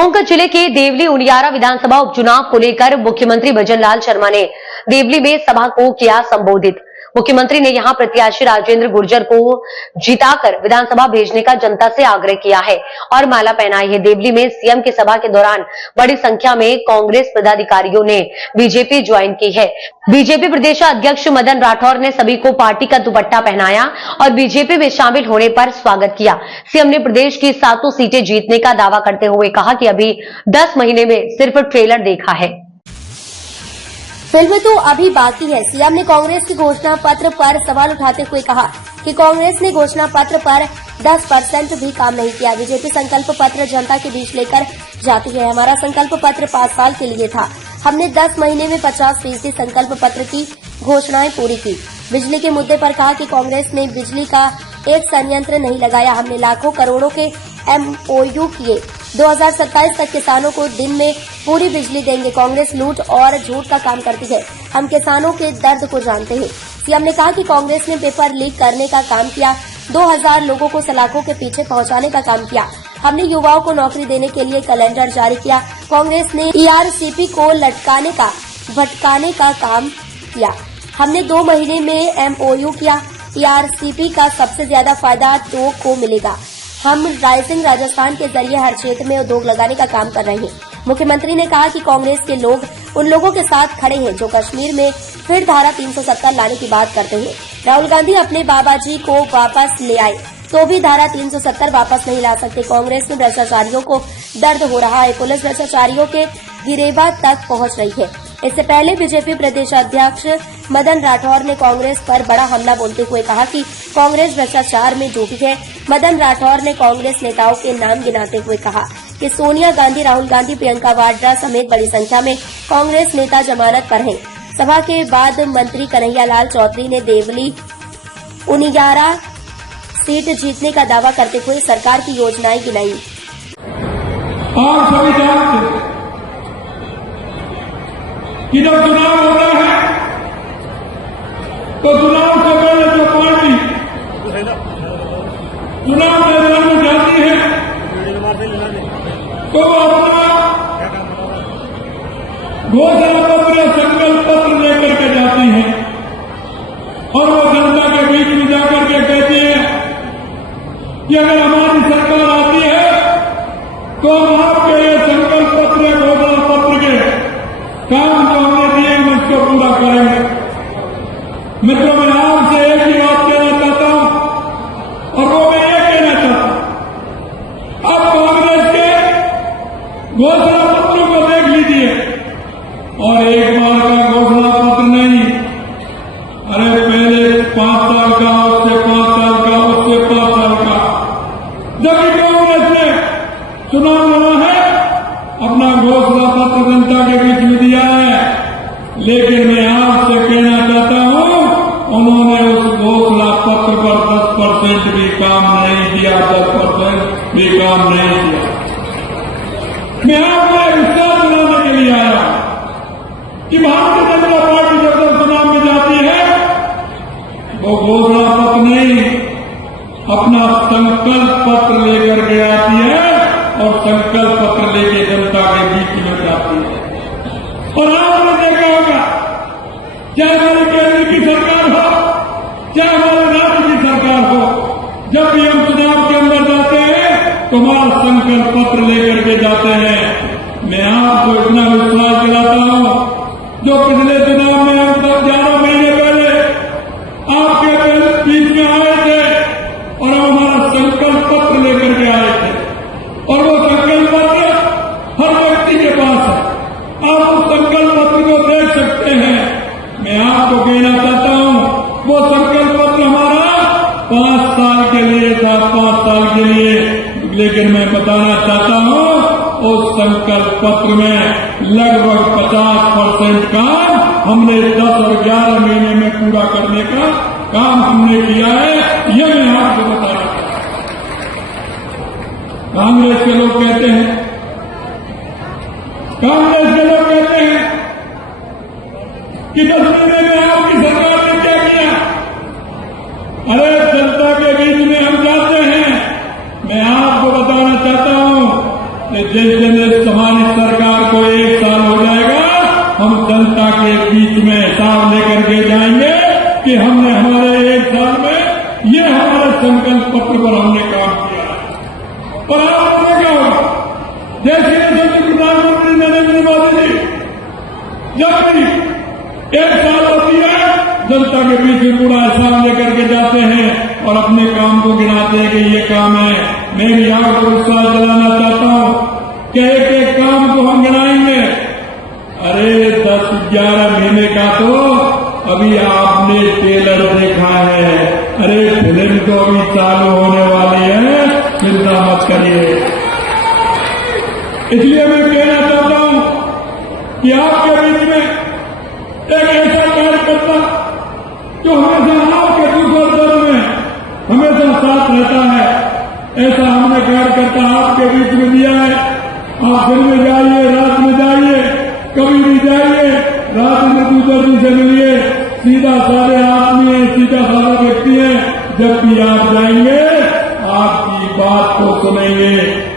टोंक जिले के देवली उनियारा विधानसभा उपचुनाव को लेकर मुख्यमंत्री भजनलाल शर्मा ने देवली में सभा को किया संबोधित। मुख्यमंत्री ने यहां प्रत्याशी राजेंद्र गुर्जर को जिताकर विधानसभा भेजने का जनता से आग्रह किया है और माला पहनाई है। देवली में सीएम की सभा के दौरान बड़ी संख्या में कांग्रेस पदाधिकारियों ने बीजेपी ज्वाइन की है। बीजेपी प्रदेश अध्यक्ष मदन राठौर ने सभी को पार्टी का दुपट्टा पहनाया और बीजेपी में शामिल होने पर स्वागत किया। सीएम ने प्रदेश की 7 सीटें जीतने का दावा करते हुए कहा कि अभी 10 महीने में सिर्फ ट्रेलर देखा है। फिल्म तो अभी बाकी है। सीएम ने कांग्रेस के घोषणा पत्र पर सवाल उठाते हुए कहा कि कांग्रेस ने घोषणा पत्र पर 10% भी काम नहीं किया। बीजेपी संकल्प पत्र जनता के बीच लेकर जाती है। हमारा संकल्प पत्र 5 साल के लिए था। हमने 10 महीने में 50% संकल्प पत्र की घोषणाएं पूरी की। बिजली के मुद्दे पर कहा कि कांग्रेस ने बिजली का एक संयंत्र नहीं लगाया। हमने लाखों करोड़ों के MOU किए। 2027 तक किसानों को दिन में पूरी बिजली देंगे। कांग्रेस लूट और झूठ का काम करती है। हम किसानों के दर्द को जानते हैं। सीएम ने कहा कि कांग्रेस ने पेपर लीक करने का काम किया। 2000 लोगों को सलाखों के पीछे पहुंचाने का काम किया। हमने युवाओं को नौकरी देने के लिए कैलेंडर जारी किया। कांग्रेस ने ERCP को लटकाने का भटकाने का काम किया। हमने 2 महीने में MOU किया। ERCP का सबसे ज्यादा फायदा तो को मिलेगा। हम राइजिंग राजस्थान के जरिए हर क्षेत्र में उद्योग लगाने का काम कर रहे हैं। मुख्यमंत्री ने कहा कि कांग्रेस के लोग उन लोगों के साथ खड़े हैं जो कश्मीर में फिर धारा 370 लाने की बात करते हैं। राहुल गांधी अपने बाबा जी को वापस ले आए तो भी धारा 370 वापस नहीं ला सकते। कांग्रेस में भ्रष्टाचारियों को दर्द हो रहा है। पुलिस भ्रष्टाचारियों के गिरेबा तक पहुंच रही है। इससे पहले बीजेपी प्रदेश अध्यक्ष मदन राठौर ने कांग्रेस पर बड़ा हमला बोलते हुए कहा कि कांग्रेस भ्रष्टाचार में डूबी है। मदन राठौर ने कांग्रेस नेताओं के नाम गिनाते हुए कहा कि सोनिया गांधी, राहुल गांधी, प्रियंका वाड्रा समेत बड़ी संख्या में कांग्रेस नेता जमानत पर हैं। सभा के बाद मंत्री कन्हैयालाल चौधरी ने देवली उनियारा सीट जीतने का दावा करते हुए सरकार की योजनाएं गिनाई। आप सभी जानते हैं कि जब चुनाव होता है तो चुनाव से पहले जो पार्टी चुनाव मैदान में जाती है तो वो अपना घोषणा पत्र या संकल्प पत्र लेकर के जाती है और वो जनता के बीच में जाकर के कहती है कि अगर हमारी सरकार आती है तो हम आपके ये संकल्प पत्र घोषणा पत्र के काम जो हमने दिए हम उसको पूरा करेंगे। मित्रों, मैं आपसे एक ही बात कहना चाहता हूं और वो मैं ये कहना चाहता हूं, अब कांग्रेस के घोषणा पत्रों को देख लीजिए और एक बार का घोषणा पत्र नहीं, अरे पहले 5 साल का, उससे 5 साल का, उससे 5 साल का, जब कांग्रेस ने चुनाव लड़ा है अपना घोषणा पत्र जनता के बीच में दिया है। लेकिन मैं आपसे कहना चाहता हूं, उन्होंने उस घोषणा पत्र पर 10% भी काम नहीं किया, 10% भी काम नहीं किया। मैं आपको विश्वास दिलाने के लिए आया कि भारतीय जनता पार्टी जब चुनाव में जाती है वो घोषणा पत्र नहीं, अपना संकल्प पत्र लेकर के आती है और संकल्प पत्र लेके जनता के बीच में जाती है। और आपने देखा होगा, चाहे हमारे केंद्र की सरकार हो, चाहे हमारे राज्य की सरकार हो, जब भी हम चुनाव के अंदर जाते हैं तो हमारा संकल्प पत्र लेकर के जाते हैं। मैं आपको इतना विश्वास दिलाता हूं, जो पिछले चुनाव में हम 11 महीने पहले आपके बीच में आए थे और हम हमारा संकल्प पत्र लेकर के आए थे और वो संकल्प पत्र हर व्यक्ति के पास है। आप उस संकल्प पत्र को देख सकते हैं। मैं आपको कहना चाहता हूं, वो संकल्प पत्र हमारा 5 साल के लिए था, 5 साल के लिए। लेकिन मैं बताना चाहता हूं, उस संकल्प पत्र में लगभग 50% काम हमने 10 और 11 महीने में पूरा करने का काम हमने किया है। ये मैं आपको बताना चाहता हूं। कांग्रेस के लोग कहते हैं, कि 10 महीने में आपकी सरकार ने क्या किया। अरे जनता के बीच में हम जाते हैं। मैं आपको बताना चाहता हूं कि जिस जनरेशन संकल्प पत्र पर हमने काम किया है। और आपने क्या होगा, जैसे प्रधानमंत्री नरेंद्र मोदी जी जब भी एक साल होती है जनता के बीच में पूरा हिसाब लेकर के जाते हैं और अपने काम को गिनाते हैं कि ये काम है। मैं भी आपको विश्वास दिलाना चाहता हूं कि एक एक काम को हम गिनाएंगे। अरे 10-11 महीने का तो अभी आपने ट्रेलर देखा है, अरे फिल्म तो अभी चालू होने वाली है, चिंता मत करिए। इसलिए मैं कहना चाहता हूं कि आपके बीच में एक ऐसा कार्यकर्ता जो हमेशा आपके दुख और दर्द में हमेशा साथ रहता है, ऐसा हमने कार्यकर्ता आपके बीच में दिया है। आप दिन में जाइए, रात में जाइए, कभी भी जाइए, रात में दूसरे दिन से मिलिए, सीधा साधे आदमी है, सीधा साधा व्यक्ति है। जब भी आप जाएंगे आपकी बात को सुनेंगे,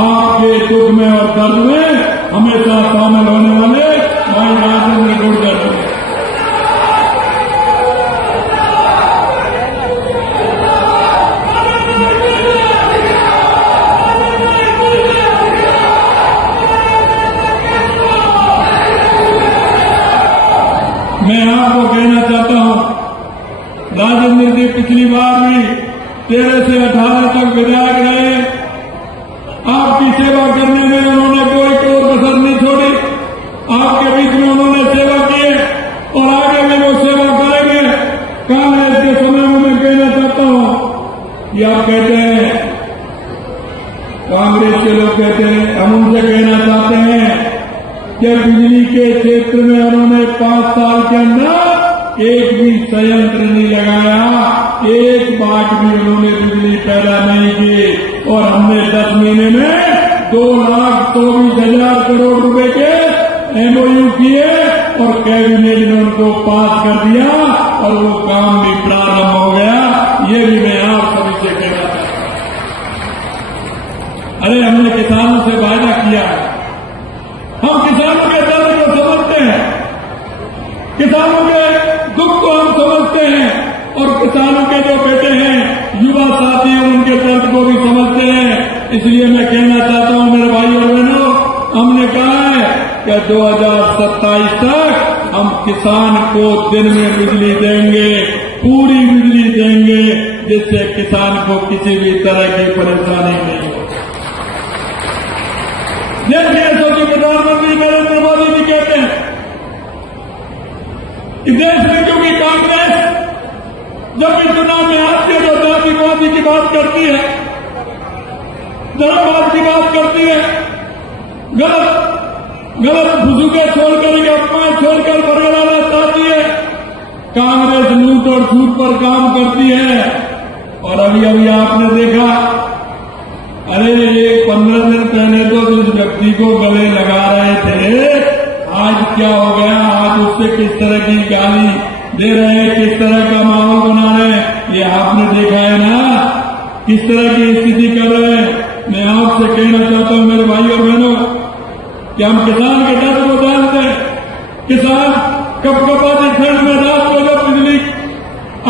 आपके दुख में और दर्द में हमेशा शामिल होने वाले भाई राजेंद्र गुर्जर हैं। मैं आपको कहना चाहता हूं, राजेंद्र जी पिछली बार भी 13 से 18 तक विधायक रहे। आपकी सेवा करने में उन्होंने कोई कसर नहीं छोड़ी। आपके बीच में उन्होंने सेवा की और आगे में वो सेवा करेंगे। कांग्रेस के समय में मैं कहना चाहता हूं कि आप कहते हैं, कांग्रेस के लोग कहते हैं, हम उनसे कहना चाहते हैं कि बिजली के क्षेत्र में उन्होंने 5 साल के अंदर एक भी संयंत्र नहीं लगाया, एक बात भी उन्होंने बिजली पैदा नहीं की। और हमने 10 महीने में 2,24,000 करोड़ रुपए के MOU किए और कैबिनेट ने उनको पास कर दिया और वो काम भी प्रारंभ हो गया। ये भी मैं आप सभी से कहना चाहता हूं। अरे हमने किसानों से वायदा किया है, हम किसानों के दर्द को समझते हैं, किसानों के दुख को हम समझते हैं और किसानों के जो बेटे हैं, युवा साथी हैं, उनके दर्द को भी समझते हैं। इसलिए मैं कहना चाहता हूं मेरे भाई और बहनों, हमने कहा है कि 2027 तक हम किसान को दिन में बिजली देंगे, पूरी बिजली देंगे, जिससे किसान को किसी भी तरह की परेशानी नहीं हो। जैसे यशस्वी प्रधानमंत्री नरेंद्र मोदी जी कहते हैं कि देश में क्योंकि कांग्रेस जब भी चुनाव में आती है तो जातिवादी की बात करती है, धर्मवाद की बात करती है, गलत फुसूके छोड़कर, अपमान छोड़कर बरकरार चाहती है। कांग्रेस लूट और छूट पर काम करती है। और अभी अभी आपने देखा, अरे ये 15 दिन पहले तो जिस व्यक्ति को गले लगा रहे थे, आज क्या हो गया, आज उससे किस तरह की गाली दे रहे हैं, किस तरह का माहौल बना रहे हैं, ये आपने देखा है ना, किस तरह की स्थिति कर रहे हैं। मैं आपसे कहना चाहता हूं मेरे भाई और बहनों कि हम किसान के दर्द को जानते हैं। किसान कपकपाती ठंड में रात को जब बिजली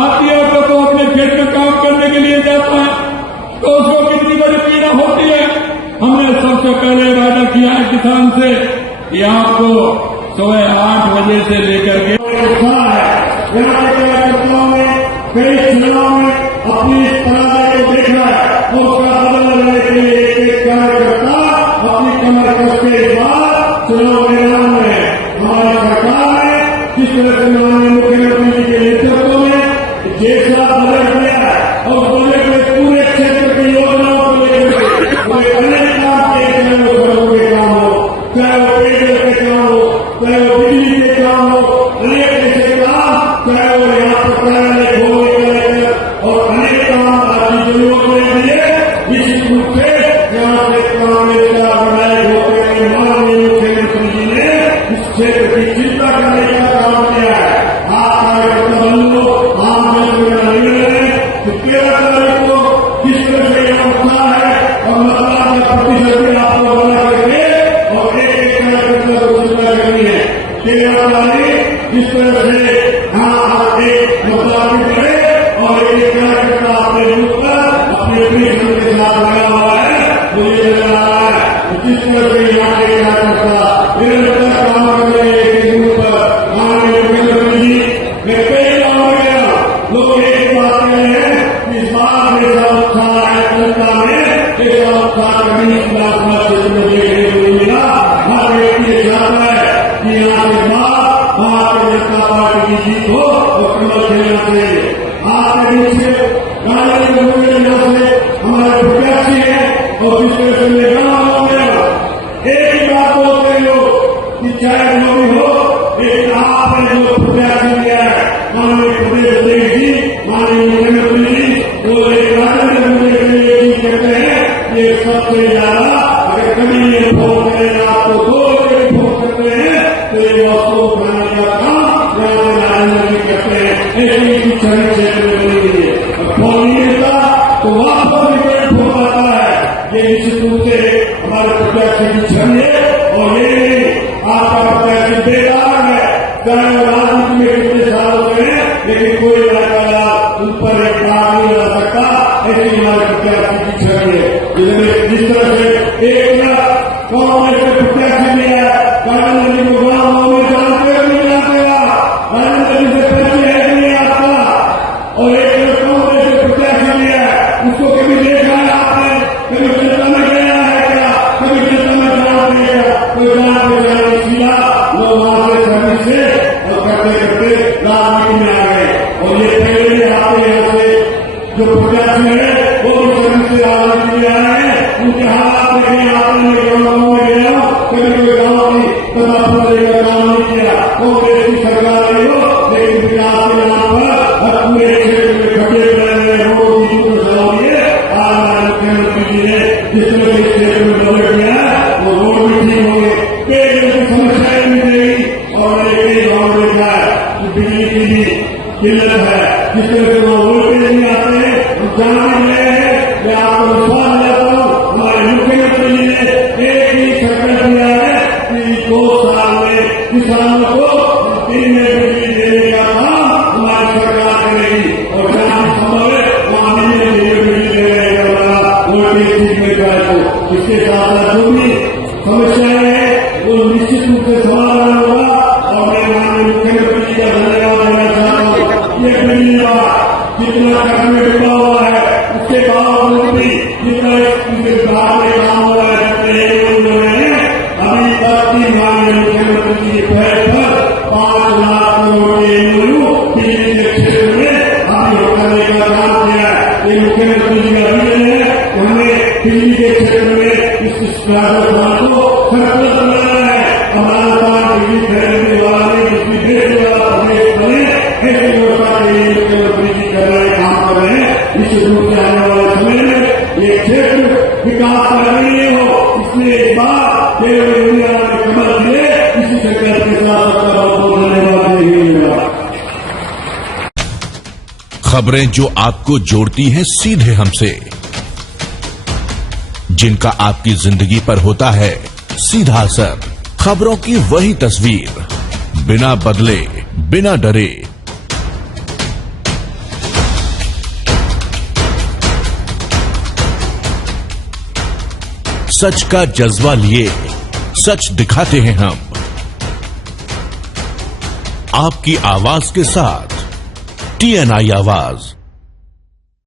आती है तो वो अपने खेत में काम करने के लिए जाता है, तो उसको कितनी बड़ी पीड़ा होती है। हमने सबसे पहले वादा किया है किसान से कि आपको सुबह 8 बजे से लेकर के यहाँ के कार्यकर्ताओं ने कई चुनाव में अपनी पराजय को देखा है और उसका बदल लेने के लिए एक कार्यकर्ता अपनी कमर कस के बाद चुनाव मैदान में हमारी सरकार ने जिस तरह से माननीय मुख्यमंत्री जी के नेतृत्व में जैसा बजट दिया है और बजट में पूरे क्षेत्र की योजनाओं को लेकर कोई अनेक काम किए, चाहे वो सड़कों के काम हो, चाहे वो पेयजल के काम हो, चाहे वो बिजली के काम हो, अनेक ऐसे काम, चाहे वो यहाँ पर कार्यालय खोलने का लेकर और अनेक काम आपकी जरूरतों के लिए निश्चित रूप से यहाँ से काम मिलता बनाए होते हैं। माननीय मुख्यमंत्री जी ने इस क्षेत्र की चिंता करने का काम किया है। आप कार्यकर्ता बंधुओं, आम जनता का निर्णय है कि 13 तारीख को किस तरह से यह होता है और मतदान का प्रतिशत भी आपको बना करके और एक कार्यकर्ता को चिंता करनी है। 13 तारीख जिस तरह से हाँ एक मतदान करे और एक कार्यकर्ता अपने रूप पर निरंतर काम कर रहे हैं एक रूप पर। माननीय मुख्यमंत्री जी, मैं कई गाँव में गया, लोग एक बात कह रहे हैं कि इस बार ऐसा उत्साह है जनता में, ऐसा उत्साह कभी इलाका क्षेत्र में देखने को नहीं मिला। हर व्यक्ति चाहता है कि यहाँ के बाद भारतीय जनता पार्टी की जीत हो और कमल खेलना चाहिए। आपके नीचे गाड़ी से हमारे प्रत्याशी है और जिस तरह से मैं गाँव में एक ही बात बोलते हैं लोग कि चाहे जो भी हो, लेकिन आपने जो प्रत्याशी लिया है माननीय प्रदेश अध्यक्ष जी, माननीय मुख्यमंत्री जी, वो एक राजनीतिक मुद्दे के लिए भी कहते हैं, ये सबसे ज्यादा अगर कभी ये फोन करें आपको 2 बजे फोन करते हैं तो ये वस्तु उठाने का काम राजनीति करते हैं। ऐसी शिक्षा क्षेत्र में बनी हुई है। फोन नहीं मिलता तो वापस रिपोर्ट फोन आता है। ये निश्चित रूप से हमारे प्रत्याशी की छवि है और ये आपका प्रत्याशी बेकार है, चाहे वो राजनीति में कितने सालों से है, लेकिन कोई लगातार उन पर एक बात नहीं ला सकता। ऐसी हमारे प्रत्याशी की छवि है। जिस तरह से एक कांग्रेस के प्रत्याशी लिया राजेंद्र जी को गाँव में जानते हुए नहीं जातेगा, राजेंद्र जी से परिचय है नहीं आपका, और एक कांग्रेस के प्रत्याशी लिया उसको कभी देखा है आपने, कभी जनता में गया है क्या, कभी जनता में जान देगा, कोई जान में जाने सीधा लोग वहां से सर्विस से और करते करते राजनीति में आ गए। और ये पहले भी आपके यहाँ से जो प्रत्याशी है वो भी सर्विस से राजनीति में आए हैं। उनके हालात देखे आपने गाँव में गया, कभी कोई गाँव की तथा का काम नहीं किया। कांग्रेस की सरकार नहीं हो, लेकिन विकास के नाम पर हर पूरे क्षेत्र में खटे हुए रोड की को सलाह दिए। आज मुख्यमंत्री जी ने जिस तरह के क्षेत्र में बजट किया है वो रोड भी ठीक हो गए, पेयजल की समस्याएं भी मिलेगी। और मैंने कई गाँव में देखा है कि बिजली की भी किल्लत है, जिस तरह से वहाँ वोल्टेज नहीं आते हैं, हम जान रहे हैं। मैं आपको विश्वास दिलाता हूँ, हमारे मुख्यमंत्री जी ने एक ही संकल्प दिया है कि 2 साल में किसानों को दिन में बिजली देने का काम हमारी सरकार करेगी। और जहाँ संभव है वहाँ बिजली देने का वोल्टेज ठीक में जाए तो इसके साथ जो भी समस्याएं हैं वो निश्चित रूप से समाधान होगा। और मैं माननीय मुख्यमंत्री जी का धन्यवाद देना चाहता हूँ। ये पहली बार जितना खर्च में डूबा हुआ है उसके बावजूद भी जितना इसके बिहार में काम हो रहा है, अभी तक की माननीय मुख्यमंत्री जी पहल पर 5 लाख करोड़ के बिजली के क्षेत्र में अभी करने का काम किया है। ये मुख्यमंत्री जी का विजन है, हमें बिजली के क्षेत्र में इस राजस्थान को सरप्लस बनाना है। हमारा काम बिजली खरीदने वाला नहीं, बिजली बेचने वाला प्रदेश बने, ऐसी व्यवस्था के लिए मुख्यमंत्री जी कर रहे काम कर रहे हैं। निश्चित रूप से आने वाले समय में ये क्षेत्र विकास का नहीं हो, इसलिए एक बार केवल इंडिया में कमल दिए। इसी संकल्प के साथ बहुत बहुत धन्यवाद देंगे। खबरें जो आपको जोड़ती हैं सीधे हमसे, जिनका आपकी जिंदगी पर होता है सीधा असर, खबरों की वही तस्वीर, बिना बदले बिना डरे। सच का जज्बा लिए सच दिखाते हैं हम, आपकी आवाज के साथ TNI आवाज।